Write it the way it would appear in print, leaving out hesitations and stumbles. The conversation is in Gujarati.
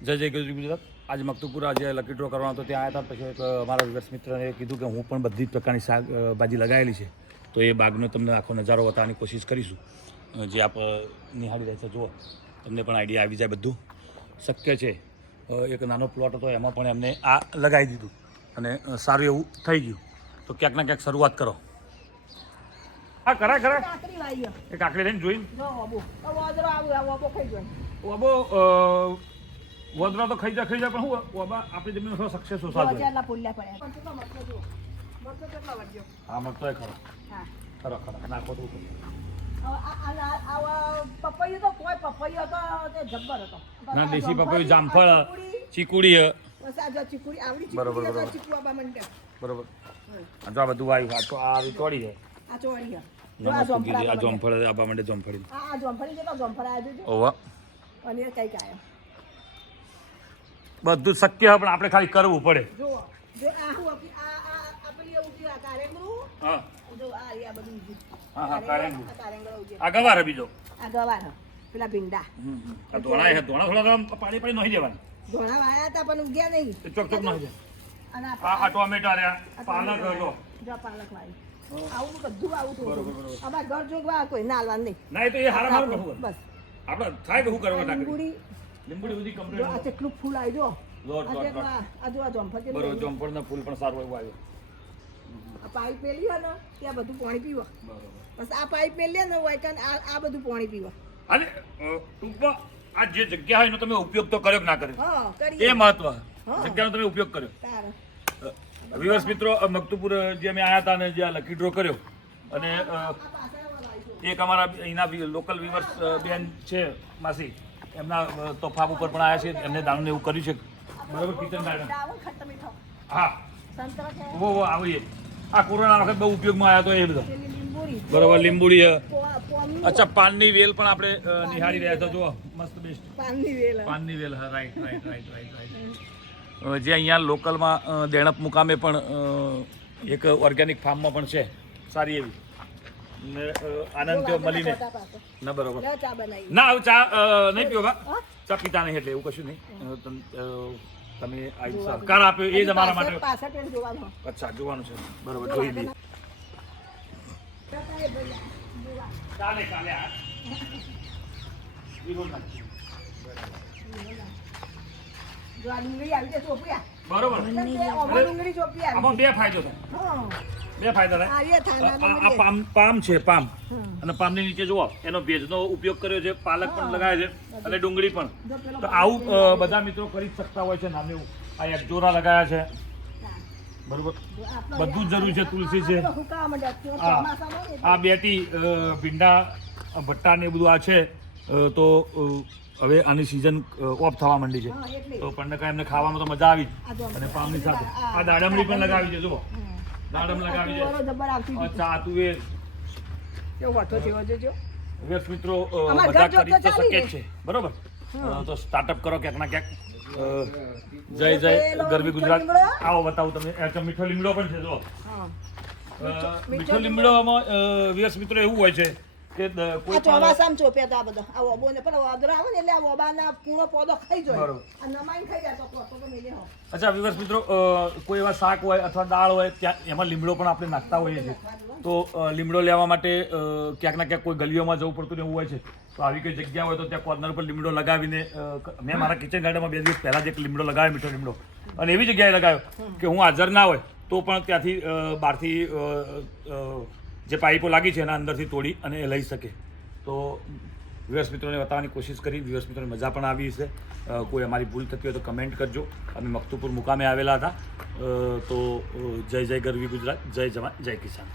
જય જય ગુજરાત. આજે મકતુપુર આજે લકી ડ્રો કરવાનો હતો, ત્યાં આવ્યા હતા. પછી એક મારા વિવર્સ મિત્રને કીધું કે હું પણ બધી જ પ્રકારની શાકભાજી લગાવેલી છે, તો એ બાગનો તમને આખો નજારો બતાવવાની કોશિશ કરીશું. જે આપ નિહાળી રહ્યા છો, જુઓ, તમને પણ આઈડિયા આવી જાય. બધું શક્ય છે. એક નાનો પ્લોટ હતો, એમાં પણ એમને આ લગાવી દીધું અને સારું એવું થઈ ગયું. તો ક્યાંક ના ક્યાંક શરૂઆત કરો. હા, કરાય એ કાકડી લઈને જોઈને વદરા તો ખાઈ જાય પણ હું ઓબા આપણી જમીન થોડો સક્સેસ ઓછા જોઈએ. હા, મળતો ખરો નાખો તો ના, દેશી પપૈયું, જામફળ, ચીકુડી. બરોબર બરોબર. જો આ બધું આવ્યું. આ તો આ તોડી છે. આ જોમફળ આપવા માટે જોમફળી. બધું શક્ય પણ આપણે ખાલી કરવું પડે. આ ગવાર બીજો પેલા ભીંડા ધોણા થોડા પાણી પાણી નહીં દેવાનું. ધોણા વાયા હતા પણ ઉગ્યા નહીં. ચોક ચોક નહીં દે. આ ટોમેટા રહ્યા, પાલક હતો. પાલક વાળી આવું બધું આવું થોડું. અમાર ઘર જોગવા કોઈ નાલવાનું નહીં. ના, એ તો એ હારા હારું કહું. બસ આપણે થાય કે શું કરવા નાખે. લીંબુડી બધી કમ્પ્લીટ. આ કેટલું ફૂલ આવી જો. આ જોમફળ કે બરોબર, જોમફળના ફૂલ પણ સારું એવું આવ્યું. આ પાઇપ મેલી હોય ને ત્યાં બધું પાણી પીવા. બસ આ પાઇપ મેલી ને હોય કે આ બધું પાણી પીવા. અને ટૂંકમાં આ જે જગ્યા હોય એનો તમે ઉપયોગ તો કર્યો કે ના કર્યો, હા, કરીએ. એ મહત્વ. જગ્યાનો તમે ઉપયોગ કર્યો. વિવર્સ મિત્રો, મકતુપુર જે અમે આવ્યા હતા અને જે લકી ડ્રો કર્યો, અને એક અમારા અહીંના લોકલ વિવર્સ બેન છે, માસી, એમના તોફાબ ઉપર પણ આવ્યા છે. એમને દાણું એવું કર્યું છે. બરોબર, કિચન ગાર્ડન. હા, વો આવીએ. આ કોરોના વખત બહુ ઉપયોગમાં આવ્યા તો એ બધા. બરોબર, લીંબુડી. અચ્છા, પાનની વેલ પણ આપણે નિહાળી રહ્યા હતા. જુઓ, મસ્ત બેસ્ટ પાનની વેલ. હા, રાઈટ. જે અહીંયા લોકલમાં દેણપ મુકામે પણ એક ઓર્ગેનિક ફાર્મમાં પણ છે, સારી એવી. આનંદ થયો મળીને. ના, બરોબર. ના, હવે ચા નહીં પીવો. ચા પીતા નહીં એટલે એવું કશું નહીં. તમે સહકાર આપ્યો એ જ અમારા માટે. અચ્છા, જોવાનું છે. બરોબર, જોઈ લઈએ. ચાલે બરોબર. આમાં બે ફાયદો થાય. પામ છે, પામ. અને પામની નીચે જુઓ, એનો ભેજનો ઉપયોગ કર્યો છે. પાલક પણ લગાવે છે અને ડુંગળી પણ. તો આવું બધા મિત્રો કરી શકતા હોય છે. નામે આ એકજોરા લગાવ્યા છે. બરોબર, બધું જ જરૂરી છે. તુલસી છે, આ બેટી, ભીંડા, ભટ્ટા ને બધું આ છે. તો હવે આની સિઝન ઓફ થવા માંડી છે, તો પણ એમને ખાવામાં તો મજા આવી. અને પામની સાથે આ દાડમડી પણ લગાવી છે. જુઓ, દાડમ લગાવી છે. અચ્છા, આ તુવેર. મિત્રો, બધા કરી તો શકે જ છે. બરોબર, તો સ્ટાર્ટઅપ કરો ક્યાંક ના ક્યાંક. જય જય ગરવી ગુજરાત. આવો બતાવું તમને. મીઠો લીમડો પણ છે. જુઓ, મીઠો લીમડોમાં વિવર્સ મિત્રો એવું હોય છે કે કોઈ ચોમાસામાં ચોપ્યા હતા બધા. આ ઓબો ને પણ વાદળા આવે ને એટલે આ ઓબાના પૂરો પોદો ખાઈ જાય. આ નમાઈને ખાઈ જાય તો કોતો તો મેલે હો. અચ્છા, વિવર્સ મિત્રો, કોઈ એવા શાક હોય અથવા દાળ હોય, ત્યાં એમાં લીમડો પણ આપણે નાખતા હોઈએ છીએ. તો લીમડો લેવા માટે ક્યાંક ના ક્યાંક કોઈ ગલીઓમાં જવું પડતું એવું હોય છે. તો આવી કોઈ જગ્યા હોય તો ત્યાં કોર્નર પર લીમડો લગાવીને, મેં મારા કિચન ગાર્ડનમાં 2 દિવસ પહેલાં જ એક લીમડો લગાવ્યો, મીઠો લીમડો. અને એવી જગ્યાએ લગાવ્યો કે હું હાજર ના હોય તો પણ ત્યાંથી બહારથી જે પાઇપો લાગી છે એના અંદરથી તોડી અને લઈ શકે. તો વિવર્સ મિત્રોને બતાવવાની કોશિશ કરી. વિવર્સ મિત્રોને મજા પણ આવી છે. કોઈ અમારી ભૂલ થતી હોય તો કમેન્ટ કરજો. અમે મકતુપુર મુકામે આવેલા હતા. તો જય જય ગરવી ગુજરાત, જય જવાન, જય કિસાન.